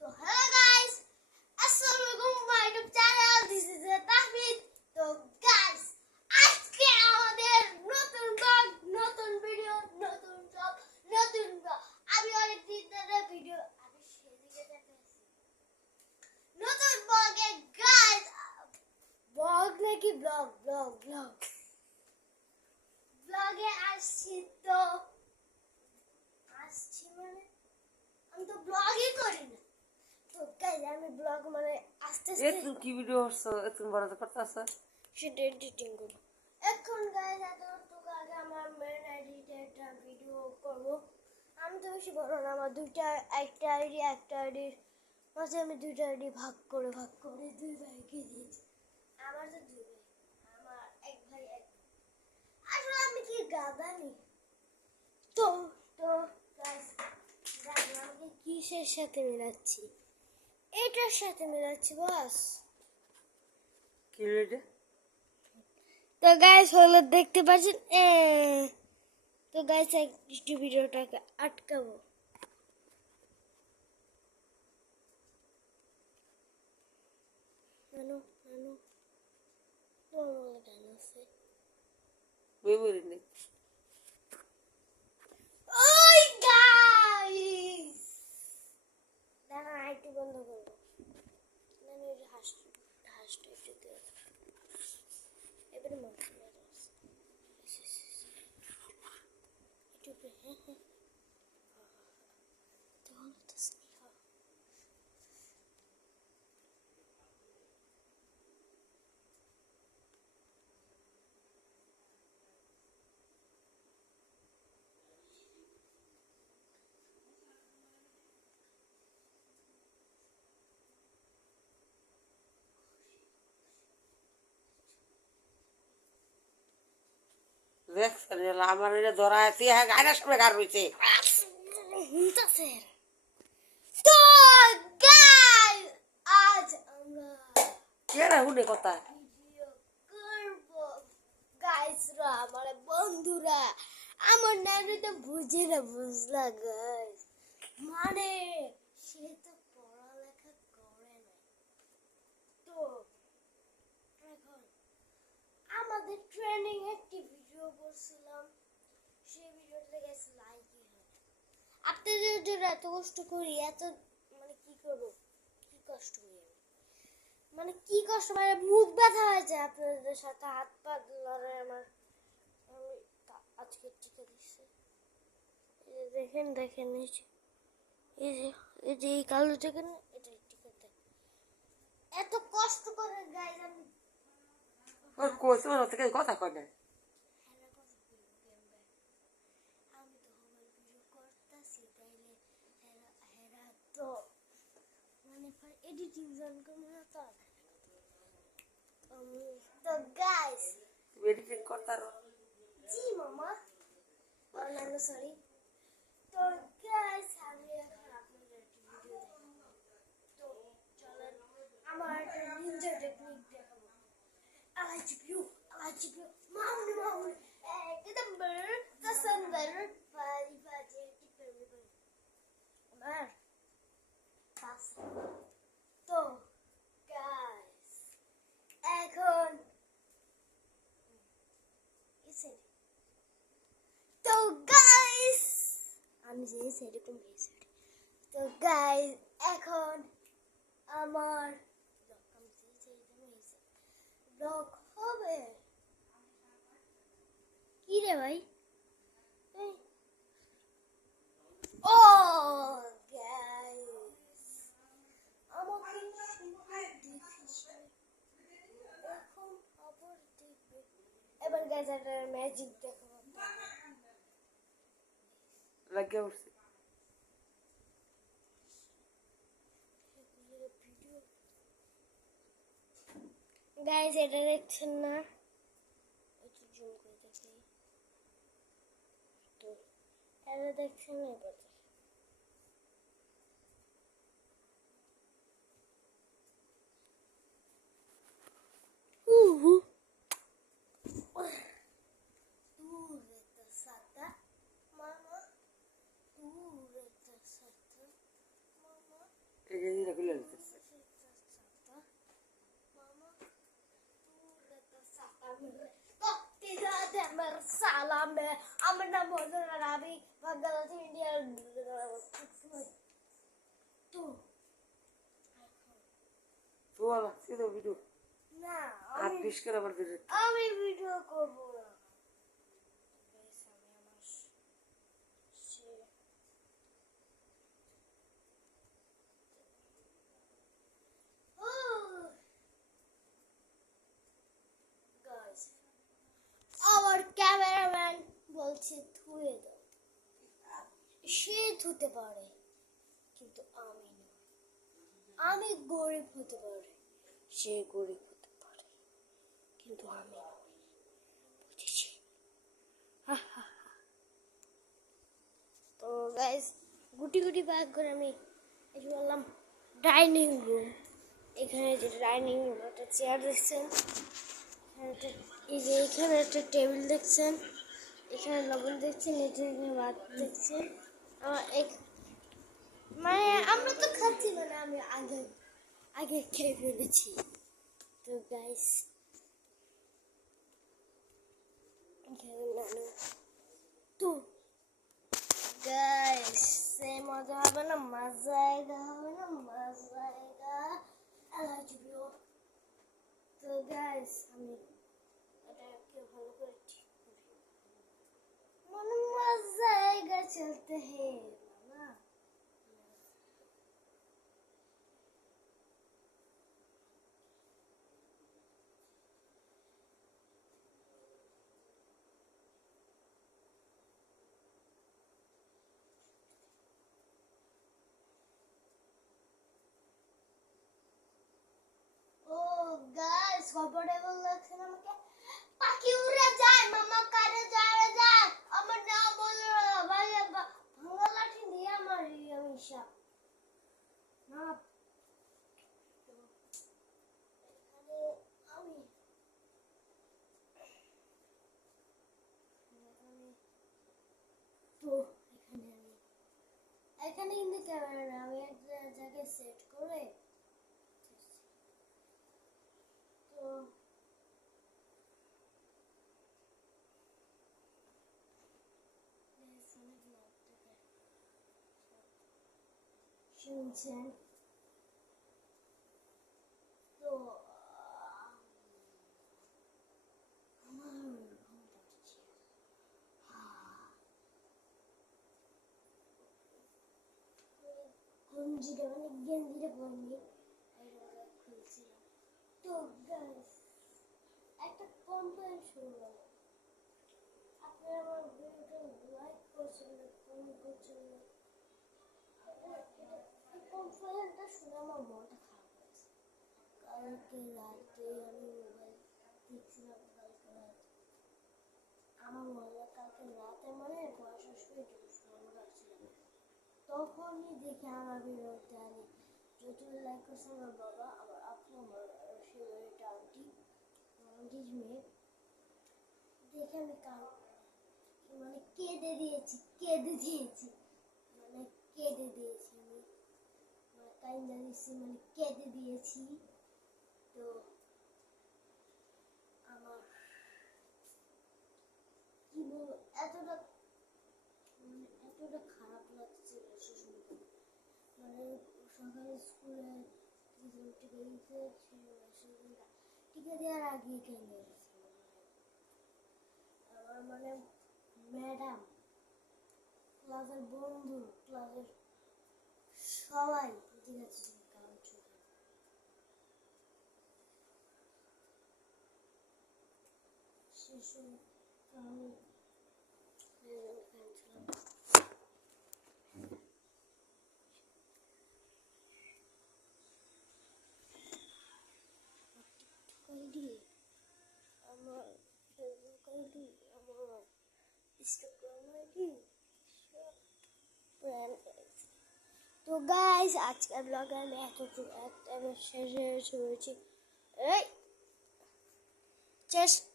তো hello guys, আসসালামু আলাইকুম, my YouTube channel, this is Tahmid. তো গাইস, আজকে আমাদের নতুন ব্লগ, নতুন ভিডিও, নতুন জব, নতুন ব্লগ। আমি অনেক দিন ধরে ভিডিও সেদিকে দেখতেছি নতুন ব্লগে গাইস, ব্লগ নাকি ব্লগ ব্লগ ব্লগ ব্লগে আসছি। তো আসছি মানে আমি তো ব্লগই করি না। তো গাইস, আমি ব্লগ মানে আস্তে আস্তে তুমি কি ভিডিও করছো? তুমি বড় করতেছ সেটা এডিটিং করব। এখন গাইস, এতটুকু আগে আমার মেন আইডিতে একটা ভিডিও করব। আমি তো বেশি বড় না, আমার একটা আইডির মাঝে আমি দুইটা আইডি ভাগ করে দুই ভাইকে দিয়েছি। আমার তো দুই ভাই, আমার এক ভাই এক বোন। আসলে আমি কি গাদা নি। তো তো গাইস, আমি কিসের সাথে মিলাচ্ছি? এটার সাথে মিলাচ্ছি বস। কি ভিডিও? তো গাইস, হলো দেখতে পাচ্ছেন তো গাইস, একটু ভিডিওটাকে আটকাবো। নানু নানু তোমার গান আছে। মেমোরি নেই। ওই গাইস, দাঁড়া একটু বন্ধ করবো। নানু একটু হাসটা একটু দেও। এবারে মনে একটু হ্যাঁ তাহলে তো স্নেহা। দেখছেন আমার এটা ধরা আছে, হ্যাঁ গায়ের সামনে গান রয়েছে। হুনতাছে। তো গাইস, আজ আমরা কেরা হুনে কথা ভিডিও করব। গাইসরা, আমার বন্ধুরা, আমার নানু তো বুঝে না, বুঝলা গাইস? মানে সে তো পড়ালেখা করে না। তো এখন আমাদের ট্রেনিং একটি ভিডিও করছিলাম, সেই ভিডিওতে গেছে লাইকই হয় না। আপনাদের জন্য এত কষ্ট করি, এত মানে কি করব, কি কষ্ট করি আমি, মানে কি কষ্ট, মানে মুখ ব্যথা হয়ে যায় আপনাদের সাথে হাত পা লড়াই আমার। আমি আজকে টিকে দিচ্ছি, এই যে দেখেন দেখেন, এই যে এই কালো দেখেন, এটা টিকে দেন। এত কষ্ট করে গাইজ আমি ওই কইছে ওর থেকে কথা কয় না। আমি তো মোবাইল ভিডিও করতেছি, তাইলে হেরা তো মানে এডিটিং জানতাম না তো। তো গাইস, তুমি এডিটিং করতারো? জি মামা, নানু সরি। তো গাইস, আমি এখন আপনাদের একটা ভিডিও দেখাবো। তো চলেন, আমার একটা নিনজা টেকনিক দেখাবো। আলাইচিপিউ মাউনি মাউনি একদম্বর তসন্দর বাজি বাজে টিপে আমার পাস। তো গাইস, এখন ইসে তো গাইস, আমি যে সেরকম গেছি। তো গাইস, এখন আমার ব্লগ হবে কি রে ভাই? ও গাইস, আমাকে দেখিস এখন আবার দেখবে। এবার গাইস, একটা ম্যাজিক দেখাবো। লাগিয়ে উঠছে। গাইস, এটা দেখছেন না? একটু জুম করে দেখি। তো এটা দেখছেন না? এবার এটা খুলে নিতেছে Salame, আমার নাম মজুর রাবি, বাংলাদেশ ইন্ডিয়ার তো তো আলা সিধা ভিডিও না আর ডিশ করে আবার ভিডিও আমি ভিডিও করব না গাইস আমি আমার সে গাইস আমার ক্যামেরাম্যান বলছে ধুয়ে দাও সে ধুতে পারে কিন্তু আমি না আমি গরিব হতে পারি সে গরিব হতে পারে কিন্তু আমি নই বুঝেছি তো গাইস গুটি গুটি ব্যাগ করে আমি এসে বললাম ডাইনিং রুম এখানে যে ডাইনিং রুম একটা চেয়ার দেখছেন এই যে এখানে একটা টেবিল দেখছেন এখানে লবণ দেখছেন এখানে ভাত দেখছেন আমার মানে আমরা তো খাচ্ছি মানে আমি আগে আগে খেয়ে ফেলেছি তো গাইস তো গাইস সে মজা হবে না মজা আয়েগা হবে না মজা আয়েগা আল্লাহ জুবিও তো গাইস আমি এটাকে ভালো করে ঠিক করি মানে মজা আয়েগা চলতে হে না ও গাইস কমফোর্টেবল লাগছে না আমাকে পাখি উড়ে যায় মামা কারে যায় যায় আমার নাম বলো ভাই ভাঙা লাঠি দিয়ে মারি আমি সব না এখানে আমি তো এখানে কিন্তু ক্যামেরা না আমি একটা জায়গায় সেট করে তো শুনছেন তো আমার ঘুম পাচ্ছে গঞ্জিটা মানে গেঞ্জিটা পরিনি খুলছিলাম তো গাইস একটা কমপ্লেন শুনলাম আপনারা আমার ভিডিওটা লাইক করছেন না কমেন্ট করছেন না এই কমপ্লেনটা শুনে আমার মনটা খারাপ হয়েছে কালকে রাতে আমি মোবাইল দেখছিলাম কালকে রাতে আমার মনে কালকে রাতে মানে পড়াশোনার সময় মনে রাখছিলাম তখনই দেখে আমার ভিডিওতে আমি যতগুলো লাইক করছে আমার বাবা আমার আপু আমার সে একটা আন্টির মেয়ে দেখে আমি মানে কেঁদে দিয়েছি মানে কেঁদে দিয়েছি আমি মানে কাইন্দা দিয়েছি মানে কেঁদে দিয়েছি তো আমার কি বলবো এতটা খারাপ লাগছে মানে সকালে স্কুলে টিকা দিতে টিকা দেওয়ার আগে কেঁদে গেছে আমার মানে ম্যাডাম ক্লাসের বন্ধু ক্লাসের সবাই ঠিক আছে কারণ শিশু আমি আইডি আমার ফেসবুক আইডি আমার ইনস্টাগ্রাম আইডি তো গাইস আজকের ব্লগে আমি এতটুকু শেষে হয়েছি এই চেষ্টা